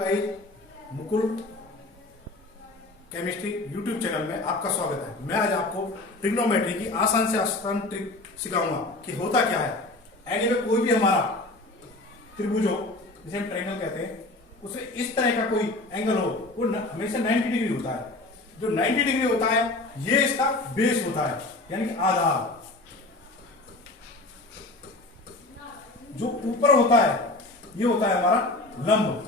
भाई Mukul chemistry YouTube channel में आपका स्वागत है। मैं आज आपको ट्रिग्नोमेट्री की आसान से आसान ट्रिक सिखाऊंगा कि होता क्या है। एनीवे कोई भी हमारा त्रिभुज हो, जिसे हम ट्रायंगल कहते हैं, उसे इस तरह का कोई एंगल हो, वो हमेशा 90 डिग्री होता है। जो 90 डिग्री होता है ये इसका बेस होता है, यानी कि आधार। जो ऊपर होता है ये होता है हमारा लंब,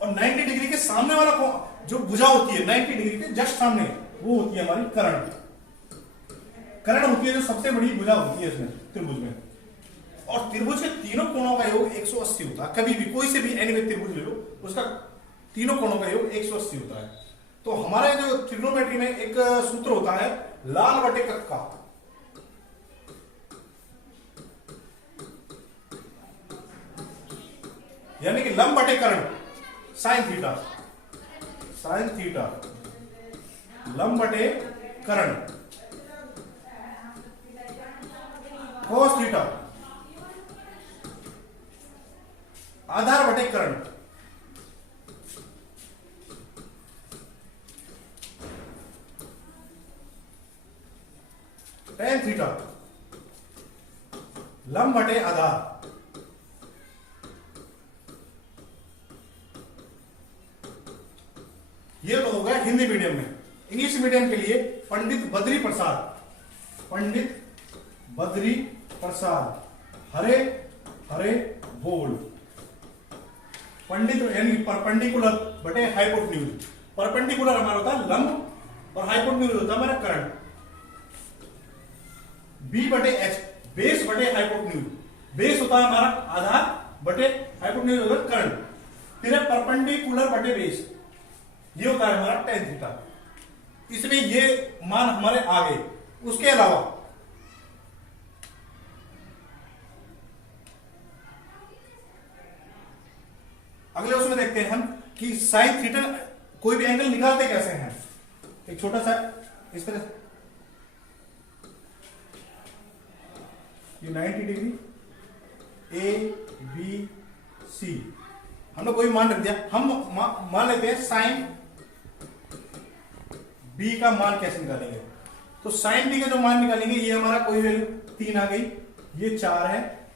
और 90 डिग्री के सामने वाला जो भुजा होती है 90 डिग्री के जस्ट सामने, वो होती है हमारी कर्ण। कर्ण होती है जो सबसे बड़ी भुजा होती है इसमें त्रिभुज में। और त्रिभुज के तीनों कोणों का योग 180 होता है। कभी भी कोई से भी एनीवे त्रिभुज ले लो, उसका तीनों कोणों का योग 180 होता है। तो हमारे जो ट्रिग्नोमेट्री में एक सूत्र होता है लाल बटे कक्का, यानी कि लंब बटे कर्ण, साइन थीटा, साइन थीटा लंब बटे कर्ण, कोस थीटा आधार बटे कर्ण, टेन थीटा लंब बटे आधार। ये तो होगा हिंदी मीडियम में। इंग्लिश मीडियम के लिए पंडित बद्री प्रसाद, पंडित बद्री प्रसाद, हरे हरे बोल। पंडित यानी परपेंडिकुलर बटे हाइपोटेन्यूज। परपेंडिकुलर हमारा होता है लंब और हाइपोटेन्यूज होता है हमारा कर्ण। बी बटे एच, बेस बटे हाइपोटेन्यूज। बेस होता है हमारा आधार बटे हाइपोटेन्यूज होता है कर्ण। फिर है परपेंडिकुलर बटे बेस, ये होता है हमारा टेन थीटा। इसमें ये मान हमारे आ गए। उसके अलावा अगले उसमें देखते हैं हम कि साइन थीटा कोई भी एंगल निकालते कैसे हैं। एक छोटा सा इस तरह, ये 90 डिग्री ए बी सी, हमने कोई मान रख दिया। हम मान लेते हैं साइन बी का मान कैसे निकालेंगे। तो साइन बी का जो मान निकालेंगे, ये हमारा कोई वैल्यू 3 आ गई, ये 4 है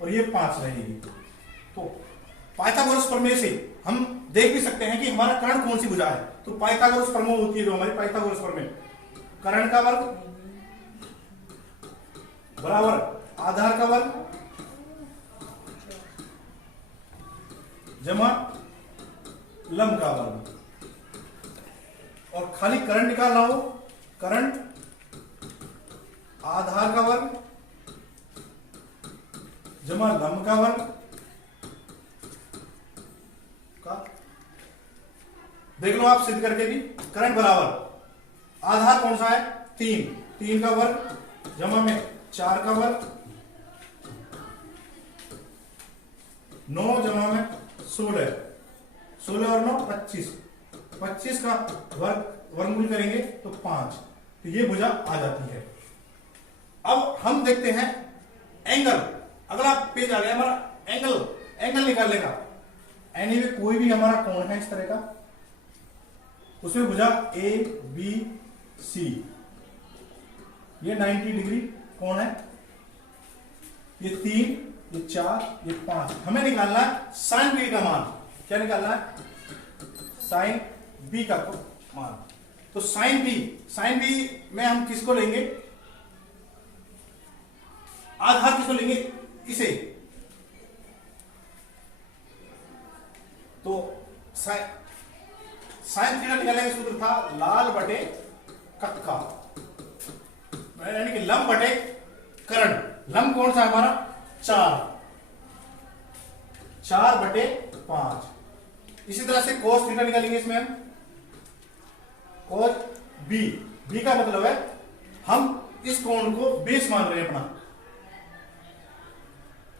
और ये 5 रहेगी। तो पाइथागोरस प्रमेय से हम देख भी सकते हैं कि हमारा कर्ण कौन सी भुजा है। तो पाइथागोरस प्रमेय होती है जो हमारी पाइथागोरस प्रमेय, कर्ण का वर्ग बराबर आधार का वर्ग जमा लंब का वर्ग। और खाली कर्ण निकालना हो, कर्ण आधार का वर्ग जमा लंब का वर्ग का। देख लो आप सिद्ध करके भी, कर्ण बराबर आधार कौन सा है 3, 3 का वर्ग जमा में 4 का वर्ग, 9 जमा में 16, 16 और 9 25, 25 का वर्गमूल करेंगे तो 5। तो ये भुजा आ जाती है। अब हम देखते हैं एंगल। अगला पेज आ गया हमारा एंगल निकालने का। एनीवे कोई भी हमारा कोण है इस तरह का, उसमें भुजा ए बी सी, ये 90 डिग्री कोण है। ये 3, ये 4, ये 5। हमें निकालना है साइन बी का मान। क्या निकालना है? साइन बी का मान। तो साइन बी में हम किसको लेंगे? आधार किसको लेंगे? इसे। तो साइन थीटा निकालने का सूत्र था लाल बटे कक्का, यानी कि लंब बटे कर्ण। लंब कौन सा है हमारा? 4 बटे 5। इसी तरह से कोस थीटा निकालेंगे इसमें हम। कोस बी का मतलब है हम इस कोण को बेस मान रहे हैं अपना।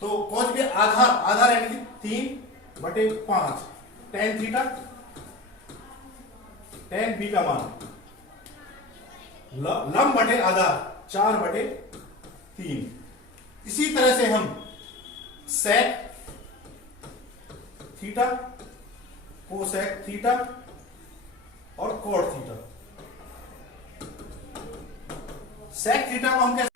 तो कोस बी आधार यानी कि 3 बटे 5, टेन थीटा, टेन बी का मान लंब बटे आधार 4 बटे 3। इसी तरह से हम सेक थीटा, कोसेक थीटा और कॉट थीटा। सेक थीटा को हम कैसे